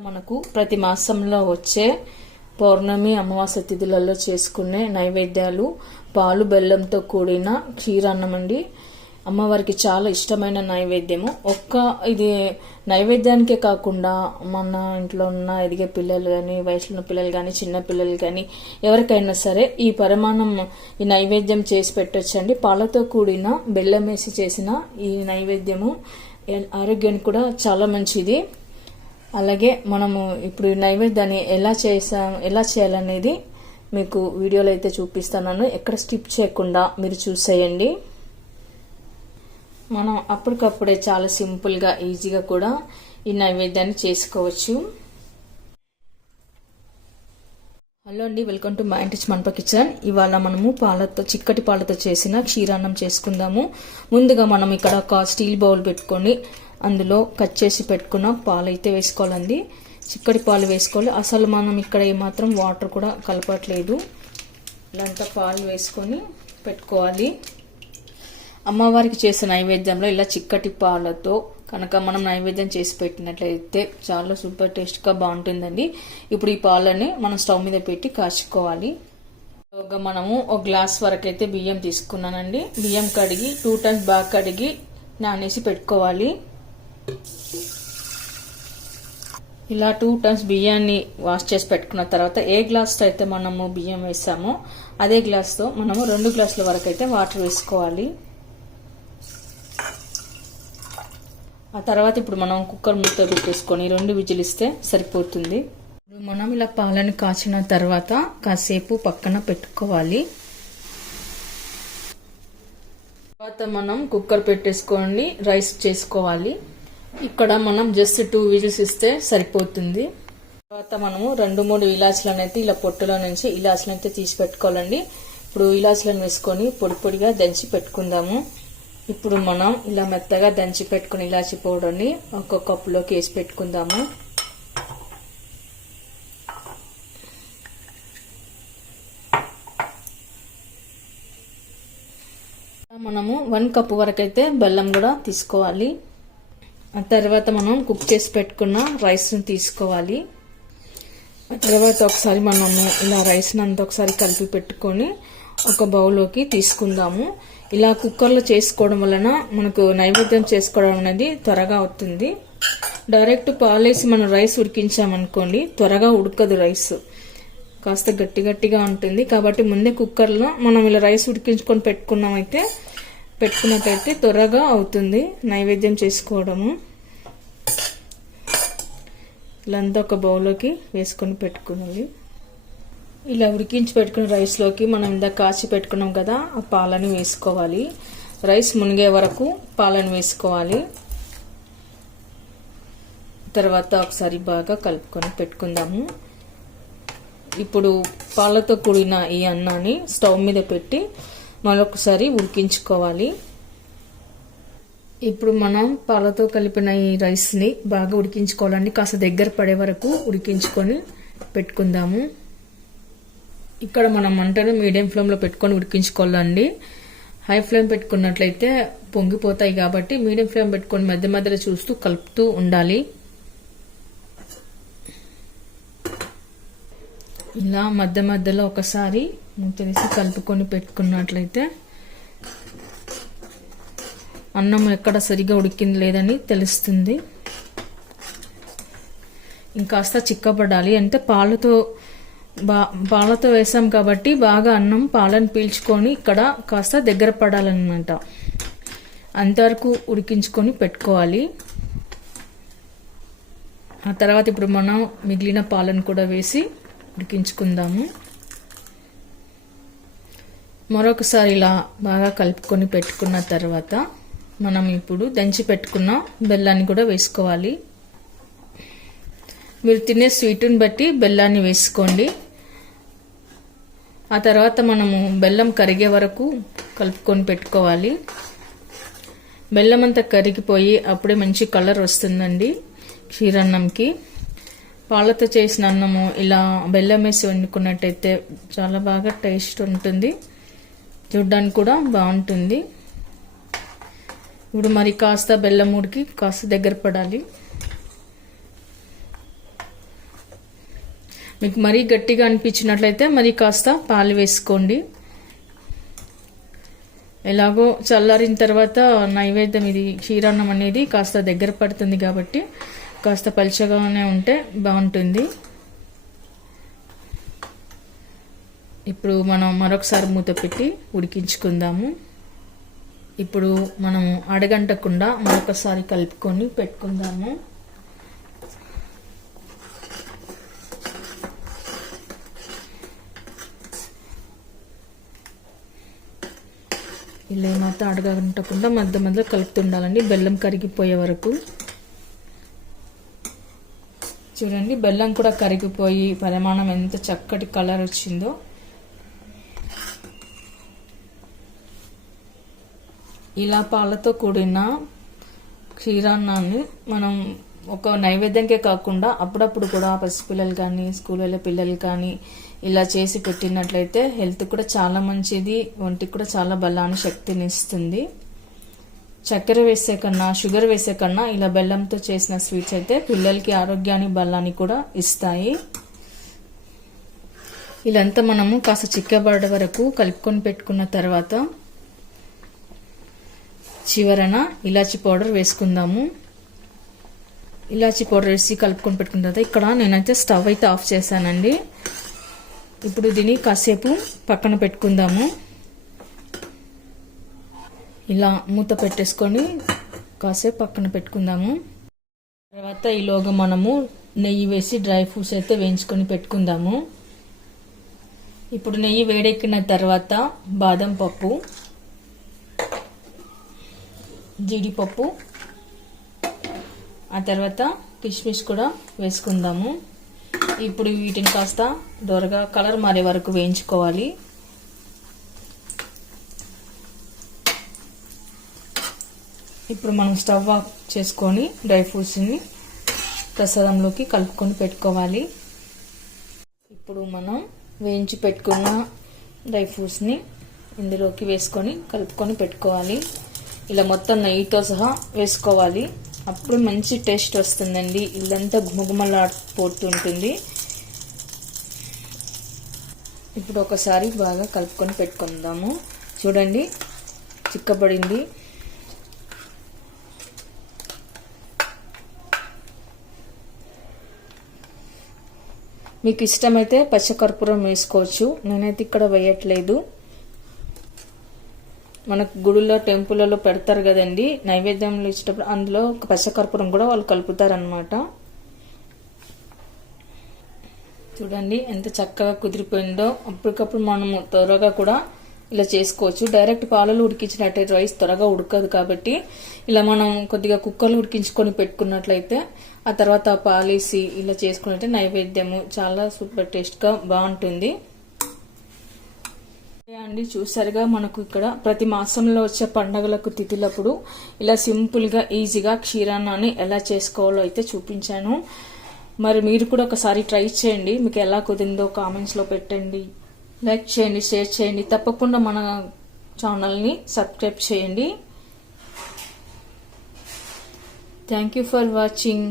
మనకు ప్రతి మాసంలో వచ్చే పౌర్ణమి అమావాస్య తిథులలో చేసుకునే నైవేద్యాలు పాలు బెల్లంతో కూడిన క్షీరాన్నం అండి. అమ్మవారికి చాలా ఇష్టమైన నైవేద్యము. ఇది నైవేద్యానికే కాకుండా మన ఇంట్లో ఉన్న ఎదిగే పిల్లలు కానీ, వయసులో ఉన్న పిల్లలు కానీ, చిన్న పిల్లలు కానీ ఎవరికైనా సరే ఈ పరిమాణం ఈ నైవేద్యం చేసి పెట్టొచ్చండి. పాలతో కూడిన బెల్లం వేసి చేసిన ఈ నైవేద్యము ఆరోగ్యానికి కూడా చాలా మంచిది. అలాగే మనము ఇప్పుడు నైవేద్యాన్ని ఎలా చేయాలనేది మీకు వీడియోలో అయితే చూపిస్తున్నాను. ఎక్కడ స్కిప్ చేయకుండా మీరు చూసేయండి. మనం అప్పటికప్పుడే చాలా సింపుల్గా ఈజీగా కూడా ఈ నైవేద్యాన్ని చేసుకోవచ్చు. హలో అండి, వెల్కమ్ టు మై ఇంటి మంప కిచెన్. ఇవాళ మనము చిక్కటి పాలతో చేసిన క్షీరాన్నం చేసుకుందాము. ముందుగా మనం ఇక్కడ ఒక స్టీల్ బౌల్ పెట్టుకొని అందులో కట్ చేసి పెట్టుకున్న పాలు అయితే వేసుకోవాలండి. చిక్కటి పాలు వేసుకోవాలి. అసలు మనం ఇక్కడ ఏమాత్రం వాటర్ కూడా కలపట్లేదు. ఇలాంటి పాలు వేసుకొని పెట్టుకోవాలి. అమ్మవారికి చేసే నైవేద్యంలో ఇలా చిక్కటి పాలతో కనుక మనం నైవేద్యం చేసి పెట్టినట్లయితే చాలా సూపర్ టేస్ట్గా బాగుంటుందండి. ఇప్పుడు ఈ పాలని మనం స్టవ్ మీద పెట్టి కాచుకోవాలి. మనము ఒక గ్లాస్ వరకు అయితే బియ్యం తీసుకున్నానండి. బియ్యం కడిగి 2 times బాగా కడిగి నానేసి పెట్టుకోవాలి. ఇలా 2 times బియ్యాన్ని వాష్ చేసి పెట్టుకున్న తర్వాత ఏ గ్లాస్తో అయితే మనము బియ్యం వేసామో అదే గ్లాస్తో మనము 2 గ్లాసుల వరకు అయితే వాటర్ వేసుకోవాలి. ఆ తర్వాత ఇప్పుడు మనం కుక్కర్ మూత పెట్టేసుకొని 2 విజిల్ ఇస్తే సరిపోతుంది. మనం ఇలా పాలను కాచిన తర్వాత కాసేపు పక్కన పెట్టుకోవాలి. తర్వాత మనం కుక్కర్ పెట్టేసుకొని రైస్ చేసుకోవాలి. ఇక్కడ మనం జస్ట్ 2 విజిల్స్ ఇస్తే సరిపోతుంది. తర్వాత మనము 2-3 ఇలాచీలను అయితే ఇలా పొట్టులో నుంచి ఇలాచీలను అయితే తీసి పెట్టుకోవాలండి. ఇప్పుడు ఇలాచీలను వేసుకొని పొడి పొడిగా దంచి పెట్టుకుందాము. ఇప్పుడు మనం ఇలా మెత్తగా దంచి పెట్టుకుని ఇలాచీ పౌడర్ని ఒక కప్పులోకి వేసి పెట్టుకుందాము. మనము 1 కప్పు వరకు అయితే బెల్లం కూడా తీసుకోవాలి. ఆ తర్వాత మనం కుక్ చేసి పెట్టుకున్న రైస్ని తీసుకోవాలి. ఆ తర్వాత ఒకసారి మనము ఇలా రైస్ని అంతా ఒకసారి కలిపి పెట్టుకొని ఒక బౌల్లోకి తీసుకుందాము. ఇలా కుక్కర్లో చేసుకోవడం వలన మనకు నైవేద్యం చేసుకోవడం అనేది త్వరగా అవుతుంది. డైరెక్ట్ పాలేసి మనం రైస్ ఉడికించామనుకోండి త్వరగా ఉడకదు. రైస్ కాస్త గట్టిగా ఉంటుంది. కాబట్టి ముందే కుక్కర్లో మనం ఇలా రైస్ ఉడికించుకొని పెట్టుకున్నట్లయితే త్వరగా అవుతుంది నైవేద్యం చేసుకోవడము. ఇలా అంతా ఒక బౌల్లోకి వేసుకొని పెట్టుకున్నది. ఇలా ఉడికించి పెట్టుకున్న రైస్లోకి మనం ఇందాక కాచి పెట్టుకున్నాం కదా ఆ పాలని వేసుకోవాలి. రైస్ మునిగే వరకు పాలను వేసుకోవాలి. తర్వాత ఒకసారి బాగా కలుపుకొని పెట్టుకుందాము. ఇప్పుడు పాలతో కూడిన ఈ అన్నాన్ని స్టవ్ మీద పెట్టి మరొకసారి ఉడికించుకోవాలి. ఇప్పుడు మనం పాలతో కలిపిన ఈ రైస్ని బాగా ఉడికించుకోవాలండి. కాస్త దగ్గర పడే వరకు ఉడికించుకొని పెట్టుకుందాము. ఇక్కడ మనం మంటను మీడియం ఫ్లేమ్లో పెట్టుకొని ఉడికించుకోవాలండి. హై ఫ్లేమ్ పెట్టుకున్నట్లయితే పొంగిపోతాయి. కాబట్టి మీడియం ఫ్లేమ్ పెట్టుకొని మధ్య మధ్యలో చూస్తూ కలుపుతూ ఉండాలి. ఇలా మధ్య మధ్యలో ఒకసారి మూత తీసి కలుపుకొని పెట్టుకున్నట్లయితే అన్నం ఎక్కడ సరిగా ఉడికింది లేదని తెలుస్తుంది. ఇంకాస్త చిక్కబడాలి. అంటే పాలతో వేసాం కాబట్టి బాగా అన్నం పాలను పీల్చుకొని ఇక్కడ కాస్త దగ్గర పడాలన్నమాట. అంతవరకు ఉడికించుకొని పెట్టుకోవాలి. ఆ తర్వాత ఇప్పుడు మనం మిగిలిన పాలను కూడా వేసి ఉడికించుకుందాము. మరొకసారి ఇలా బాగా కలుపుకొని పెట్టుకున్న తర్వాత మనం ఇప్పుడు దంచి పెట్టుకున్న బెల్లాన్ని కూడా వేసుకోవాలి. మీరు తినే స్వీటుని బట్టి బెల్లాన్ని వేసుకోండి. ఆ తర్వాత మనము బెల్లం కరిగే వరకు కలుపుకొని పెట్టుకోవాలి. బెల్లం అంతా కరిగిపోయి అప్పుడే మంచి కలర్ వస్తుందండి క్షీరాన్నంకి. పాలతో చేసిన అన్నము ఇలా బెల్లం వేసి వండుకున్నట్టయితే చాలా బాగా టేస్ట్ ఉంటుంది. చూడ్డానికి కూడా బాగుంటుంది. ఇప్పుడు మరి కాస్త బెల్లం ఉడికి కాస్త దగ్గర పడాలి. మీకు మరీ గట్టిగా అనిపించినట్లయితే మరి కాస్త పాలు వేసుకోండి. ఎలాగో చల్లారిన తర్వాత నైవేద్యం ఇది క్షీరాన్నం అనేది కాస్త దగ్గర పడుతుంది కాబట్టి కాస్త పలుచగానే ఉంటే బాగుంటుంది. ఇప్పుడు మనం మరొకసారి మూత పెట్టి ఉడికించుకుందాము. ఇప్పుడు మనం అడగంటకుండా మరొకసారి కలుపుకొని పెట్టుకుందాము. ఇలా ఏమాత్రం అడగంటకుండా మధ్య మధ్యలో కలుపుతుండాలండి బెల్లం కరిగిపోయే వరకు. చూడండి బెల్లం కూడా కరిగిపోయి పరిమాణం ఎంత చక్కటి కలర్ వచ్చిందో. ఇలా పాలతో కూడిన క్షీరాన్నాన్ని మనం ఒక నైవేద్యంకే కాకుండా అప్పుడప్పుడు కూడా పసిపిల్లలు కానీ స్కూల్ వెళ్ళే పిల్లలు కానీ ఇలా చేసి పెట్టినట్లయితే హెల్త్ కూడా చాలా మంచిది, ఒంటికి కూడా చాలా బలాన్ని శక్తిని ఇస్తుంది. చక్కెర వేసే కన్నా షుగర్ వేసే కన్నా ఇలా బెల్లంతో చేసిన స్వీట్స్ అయితే పిల్లలకి ఆరోగ్యాన్ని బలాన్ని కూడా ఇస్తాయి. ఇదంతా మనము కాస్త చిక్కబడే వరకు కలుపుకొని పెట్టుకున్న తర్వాత చివరన ఇలాచి పౌడర్ వేసుకుందాము. ఇలాచి పౌడర్ వేసి కలుపుకొని పెట్టుకున్న తర్వాత ఇక్కడ నేనైతే స్టవ్ అయితే ఆఫ్ చేశానండి. ఇప్పుడు దీన్ని కాసేపు పక్కన పెట్టుకుందాము. ఇలా మూత పెట్టేసుకొని కాసేపు పక్కన పెట్టుకుందాము. తర్వాత ఈలోగా మనము నెయ్యి వేసి డ్రై ఫ్రూట్స్ అయితే వేయించుకొని పెట్టుకుందాము. ఇప్పుడు నెయ్యి వేడెక్కిన తర్వాత బాదం పప్పు, జీడిపప్పు, ఆ తర్వాత కిస్మిస్ కూడా వేసుకుందాము. ఇప్పుడు వీటిని కాస్త దోరగా కలర్ మారే వరకు వేయించుకోవాలి. ఇప్పుడు మనం స్టవ్ ఆఫ్ చేసుకొని డ్రై ఫ్రూట్స్ని ప్రసాదంలోకి కలుపుకొని పెట్టుకోవాలి. ఇప్పుడు మనం వేయించి పెట్టుకున్న డ్రై ఫ్రూట్స్ని ఇందులోకి వేసుకొని కలుపుకొని పెట్టుకోవాలి. ఇలా మొత్తం నెయ్యితో సహా వేసుకోవాలి. అప్పుడు మంచి టేస్ట్ వస్తుందండి. ఇల్లంతా గుమగుమలాడిపోతుంటుంది. ఇప్పుడు ఒకసారి బాగా కలుపుకొని పెట్టుకుందాము. చూడండి చిక్కబడింది. మీకు ఇష్టమైతే పచ్చకర్పూరం వేసుకోవచ్చు. నేనైతే ఇక్కడ వేయట్లేదు. మనకు గుడిలో టెంపుల్లో పెడతారు కదండి నైవేద్యంలో ఇచ్చేటప్పుడు, అందులో ఒక పచ్చకర్పూరం కూడా వాళ్ళు కలుపుతారనమాట. చూడండి ఎంత చక్కగా కుదిరిపోయిందో. అప్పటికప్పుడు మనము త్వరగా కూడా ఇలా చేసుకోవచ్చు. డైరెక్ట్ పాలలో ఉడికించినట్టయితే రైస్ త్వరగా ఉడకదు కాబట్టి ఇలా మనం కొద్దిగా కుక్కర్లో ఉడికించుకొని పెట్టుకున్నట్లయితే ఆ తర్వాత పాలేసి ఇలా చేసుకున్నట్టే నైవేద్యము చాలా సూపర్ టేస్ట్గా బాగుంటుంది అండి. చూసారుగా మనకు ఇక్కడ ప్రతి మాసంలో వచ్చే పండగలకు తిథులప్పుడు ఇలా సింపుల్గా ఈజీగా క్షీరాన్నాన్ని ఎలా చేసుకోవాలో అయితే చూపించాను. మరి మీరు కూడా ఒకసారి ట్రై చేయండి. మీకు ఎలా కుదిరిందో కామెంట్స్లో పెట్టండి. లైక్ చేయండి, షేర్ చేయండి. తప్పకుండా మన ఛానల్ని సబ్స్క్రైబ్ చేయండి. Thank you for watching.